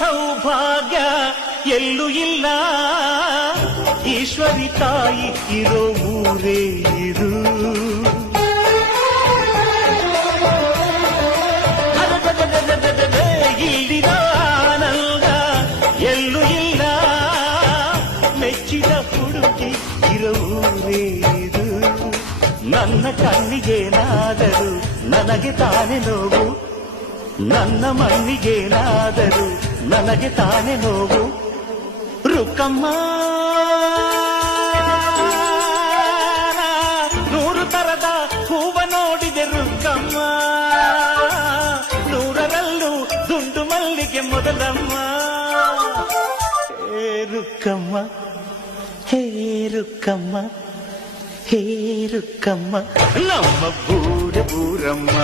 ಸೌಭಾಗ್ಯ ಎಲ್ಲೂ ಇಲ್ಲ. ಈಶ್ವರಿ ತಾಯಿ ಇರೋ ಊರೇ ಇದು. ಇಲ್ಲಿನ ಆನಂದ ಎಲ್ಲೂ ಇಲ್ಲ. ಮೆಚ್ಚಿದ ಹುಡುಗಿ ಇರೋ ಊರೇ ಇದು. ನನ್ನ ಕಣ್ಣಿಗೇನಾದರೂ ನನಗೆ ತಾನೇ ನೋವು, ನನ್ನ ಮಣ್ಣಿಗೇನಾದರೂ ನನಗೆ ತಾನೇ ನೋವು. ರುಕ್ಕಮ್ಮ ನೂರು ತರದ ಹೂವ ನೋಡಿದೆ ರುಕ್ಕಮ್ಮ, ನೂರರಲ್ಲೂ ದುಂಡು ಮಲ್ಲಿಗೆ ಮೊದಲಮ್ಮ. ಹೇ ರುಕ್ಕಮ್ಮ, ಹೇ ರುಕ್ಕಮ್ಮ, ಹೇ ರುಕ್ಕಮ್ಮ, ನಮ್ಮ ಬೂರಮ್ಮ.